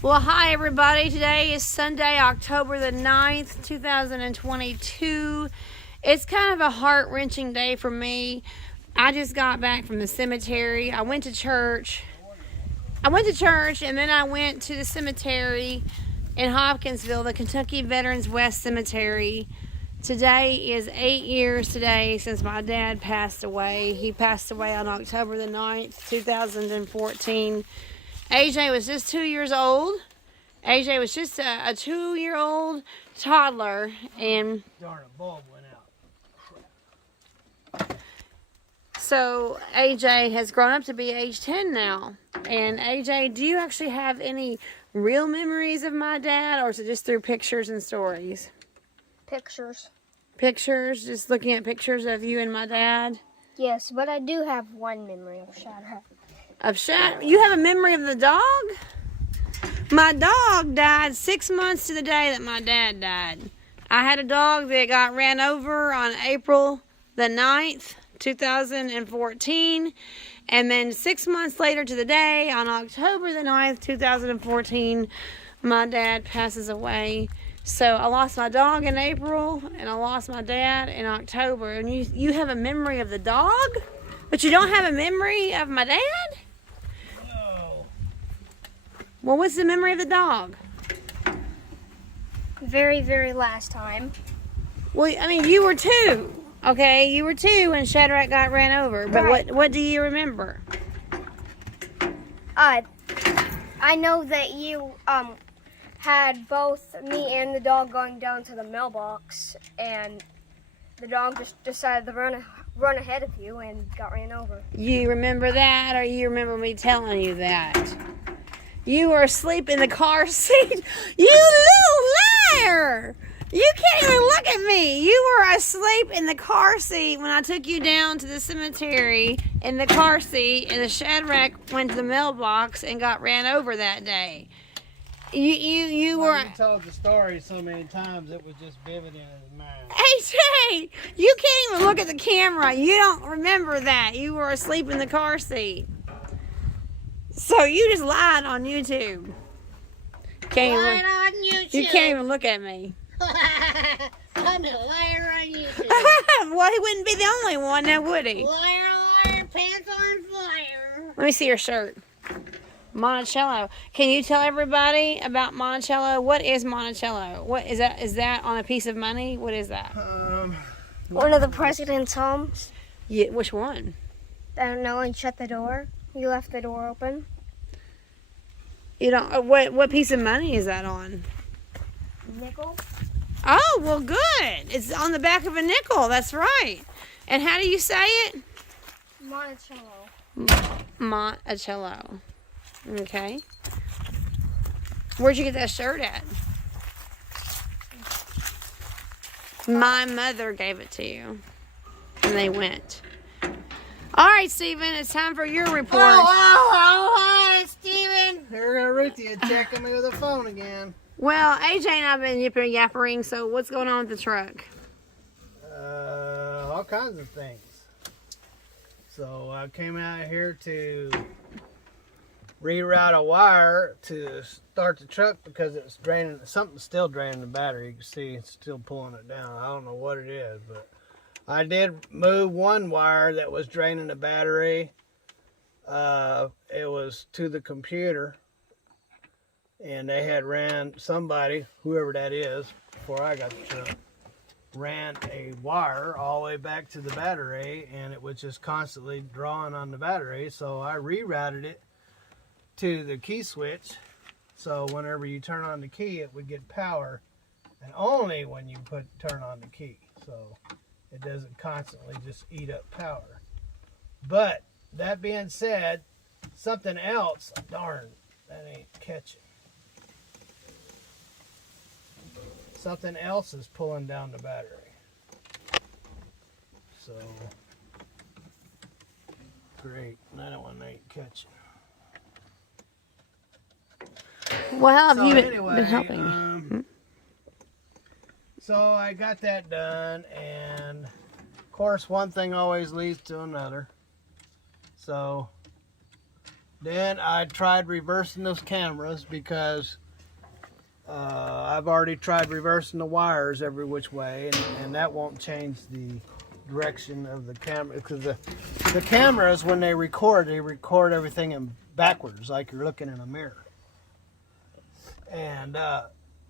Well, hi everybody. Today is Sunday, October the 9th, 2022. It's kind of a heart-wrenching day for me. I just got back from the cemetery. I went to church and then I went to the cemetery in Hopkinsville, the Kentucky Veterans West Cemetery. Today is 8 years today since my dad passed away. He passed away on October the 9th, 2014. AJ was just 2 years old. AJ was just a 2-year-old toddler, and darn, a bulb went out. So AJ has grown up to be age 10 now. And AJ, do you actually have any real memories of my dad, or is it just through pictures and stories? Pictures. Pictures? Just looking at pictures of you and my dad? Yes, but I do have one memory of Shadrach. You have a memory of the dog? My dog died 6 months to the day that my dad died. I had a dog that got ran over on April the 9th, 2014. And then 6 months later to the day, on October the 9th, 2014, my dad passes away. So I lost my dog in April, and I lost my dad in October. And you have a memory of the dog, but you don't have a memory of my dad? No. Well, what's the memory of the dog? Very, very last time. Well, I mean, you were 2. Okay, you were 2 when Shadrach got ran over. But right. what do you remember? I know that you had both me and the dog going down to the mailbox, and the dog just decided to run ahead of you and got ran over. You remember that, or you remember me telling you that? You were asleep in the car seat. You little liar! You can't even look at me. You were asleep in the car seat when I took you down to the cemetery in the car seat, and the Shadrach went to the mailbox and got ran over that day. You were. You told the story so many times it was just vivid in his mind. AJ, you can't even look at the camera. You don't remember that. You were asleep in the car seat. So you just lied on YouTube. Lied on YouTube. You can't even look at me. I'm a liar on YouTube. Well, he wouldn't be the only one now, would he? Liar, liar, pants on fire. Let me see your shirt. Monticello. Can you tell everybody about Monticello? What is Monticello? What is that? Is that on a piece of money? What is that? One of the president's homes. Yeah, which one? I don't know, and shut the door. You left the door open. You don't. What piece of money is that on? Nickel. Oh, well, good. It's on the back of a nickel. That's right. And how do you say it? Monticello. Monticello. Okay. Where'd you get that shirt at? My mother gave it to you. And they went. All right, Stephen, it's time for your report. Hi, Steven. Here Ruthie checking me with the phone again. Well, AJ and I have been yipping yappering, so what's going on with the truck? All kinds of things. So I came out here to reroute a wire to start the truck because it's draining. Something's still draining the battery. You can see it's still pulling it down. I don't know what it is, but I did move one wire that was draining the battery. It was to the computer, and they had ran somebody, whoever that is, before I got the truck, ran a wire all the way back to the battery, and it was just constantly drawing on the battery. So I rerouted it to the key switch, so whenever you turn on the key, it would get power, and only when you turn on the key, so it doesn't constantly just eat up power. But that being said, something else, darn, that ain't catching. Something else is pulling down the battery. So great, that one ain't catching. Well, how have So you anyway, been helping? So I got that done, and of course one thing always leads to another. So Then I tried reversing those cameras because I've already tried reversing the wires every which way, and that won't change the direction of the camera, because the cameras, when they record everything in backwards, like you're looking in a mirror. And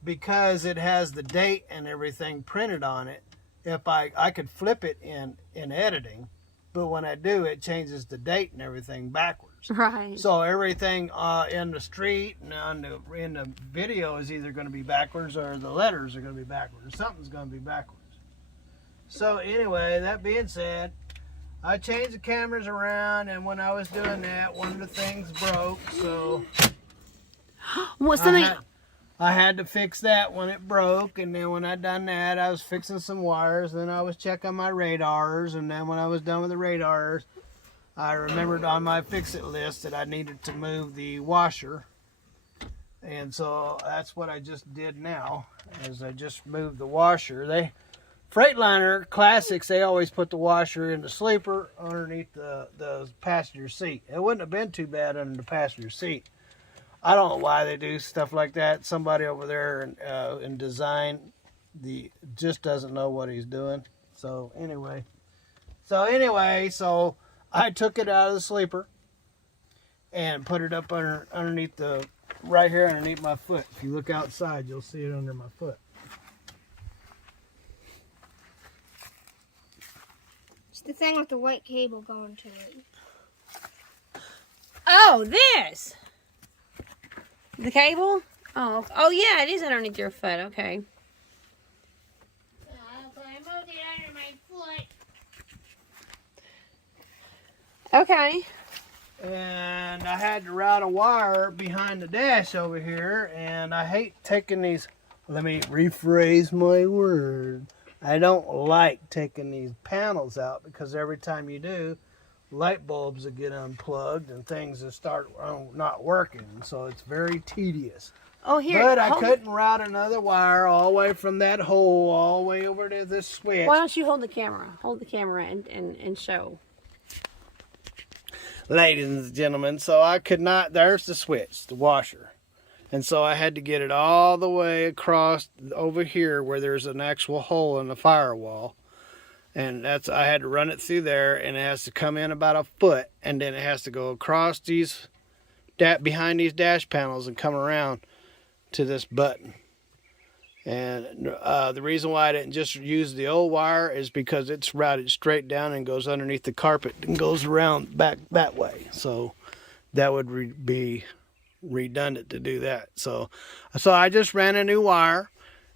because it has the date and everything printed on it, if I could flip it in editing, but when I do, it changes the date and everything backwards. Right. So everything in the street and in the video is either going to be backwards, or the letters are going to be backwards. Something's going to be backwards. So anyway, that being said, I changed the cameras around, and when I was doing that, one of the things broke. So What's something? I had to fix that when it broke, and then when I done that, I was fixing some wires, and then I was checking my radars, and then when I was done with the radars, I remembered on my fix-it list that I needed to move the washer, and so that's what I just did now, is I just moved the washer. Freightliner Classics, they always put the washer in the sleeper underneath the passenger seat. It wouldn't have been too bad under the passenger seat. I don't know why they do stuff like that. Somebody over there in design just doesn't know what he's doing. So anyway, I took it out of the sleeper and put it up underneath right here underneath my foot. If you look outside, you'll see it under my foot. It's the thing with the white cable going to it. Oh, this. The cable? Oh yeah, it is underneath your foot. Okay. So I moved it under my foot. Okay. And I had to route a wire behind the dash over here, and I hate taking these. Let me rephrase my word. I don't like taking these panels out, because every time you do, light bulbs will get unplugged and things will start not working. So it's very tedious. Oh, here. But I couldn't route another wire all the way from that hole all the way over to this switch. Why don't you hold the camera? Hold the camera and show. Ladies and gentlemen, so I could not, there's the switch, the washer. And so I had to get it all the way across over here where there's an actual hole in the firewall. And I had to run it through there, and it has to come in about a foot, and then it has to go across behind these dash panels and come around to this button. And the reason why I didn't just use the old wire is because it's routed straight down and goes underneath the carpet and goes around back that way. So that would be redundant to do that. So I just ran a new wire,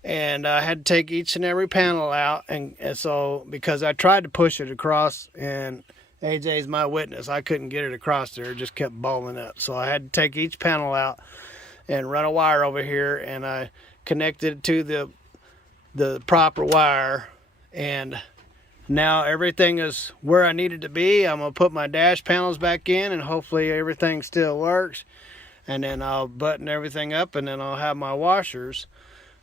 and I had to take each and every panel out, and so because I tried to push it across, and AJ's my witness, I couldn't get it across there. It just kept balling up. So I had to take each panel out and run a wire over here, and I connected it to the proper wire, and now everything is where I needed to be. I'm gonna put my dash panels back in, and hopefully everything still works, and then I'll button everything up, and then I'll have my washers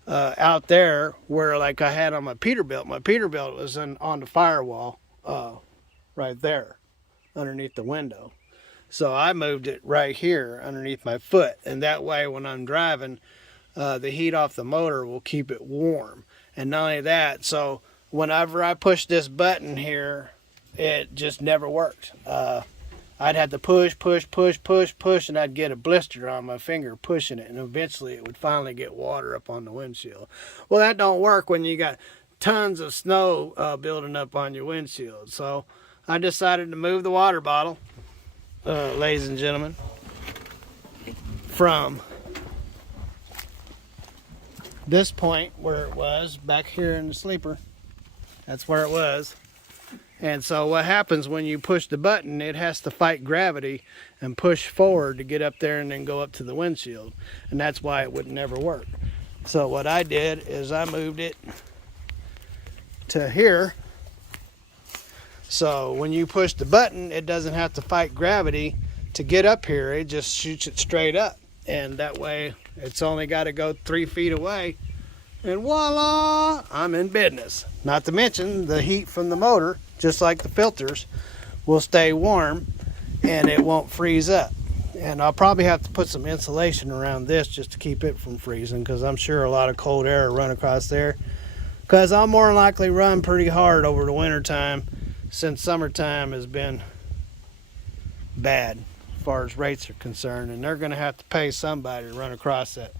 out there where, like I had on my Peterbilt. My Peterbilt was on the firewall right there underneath the window. So I moved it right here underneath my foot, and that way when I'm driving, the heat off the motor will keep it warm. And not only that, so whenever I push this button here, it just never worked. I'd have to push, and I'd get a blister on my finger pushing it, and eventually it would finally get water up on the windshield. Well, that don't work when you got tons of snow building up on your windshield. So I decided to move the water bottle, ladies and gentlemen, from this point where it was back here in the sleeper. That's where it was. And so what happens when you push the button, it has to fight gravity and push forward to get up there and then go up to the windshield. And that's why it would never work. So what I did is I moved it to here. So when you push the button, it doesn't have to fight gravity to get up here. It just shoots it straight up. And that way it's only got to go 3 feet away. And voila, I'm in business. Not to mention the heat from the motor, just like the filters, will stay warm and it won't freeze up. And I'll probably have to put some insulation around this just to keep it from freezing, because I'm sure a lot of cold air will run across there. Because I'll more than likely run pretty hard over the winter time, since summertime has been bad as far as rates are concerned, and they're going to have to pay somebody to run across that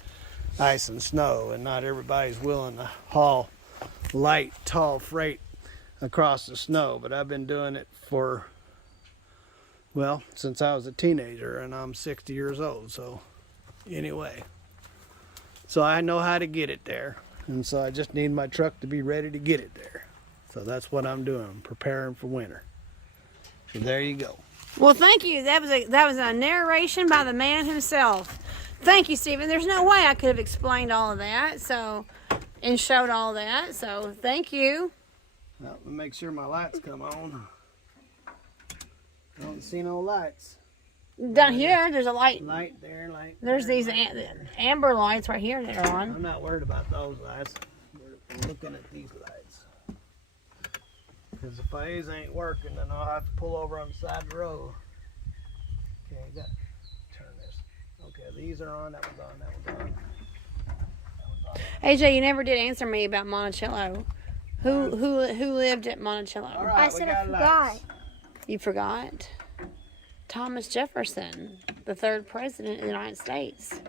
ice and snow, and not everybody's willing to haul light, tall freight across the snow. But I've been doing it for, well, since I was a teenager, and I'm 60 years old. So anyway, so I know how to get it there, and so I just need my truck to be ready to get it there. So that's what I'm doing, preparing for winter. So there you go. Well, thank you. That was a narration by the man himself. Thank you, Stephen. There's no way I could have explained all of that, and showed all that. So thank you. Well, let me make sure my lights come on. I don't see no lights. Down here, there's a light. Light there, light. There's there, these light amber lights right here that are on. I'm not worried about those lights. We're looking at these lights. Because if these ain't working, then I'll have to pull over on the side of the road. Okay, turn this. Okay, these are on. That one's on. That one's on. AJ, you never did answer me about Monticello. Who lived at Monticello? All right, I said I forgot. lights. You forgot? Thomas Jefferson, the third president of the United States.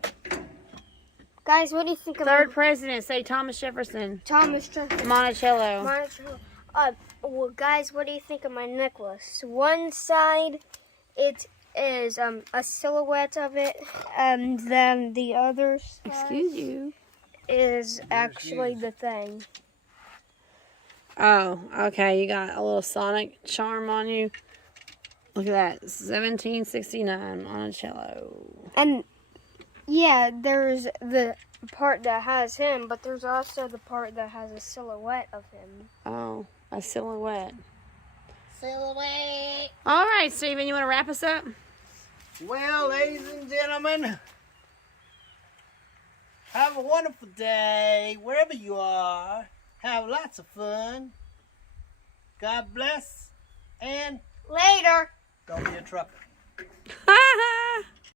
Guys, what do you think of Third president, say Thomas Jefferson. Thomas Jefferson? Monticello. Monticello. Well, guys, what do you think of my necklace? One side, it is a silhouette of it, and then the other side Excuse you. is actually the thing. Oh, okay. You got a little Sonic charm on you. Look at that. 1769 Monticello. And yeah, there's the part that has him, but there's also the part that has a silhouette of him. Oh, a silhouette. Silhouette. All right, Stephen, you want to wrap us up? Well, ladies and gentlemen, have a wonderful day wherever you are. Have lots of fun. God bless, and Later. don't be a trucker.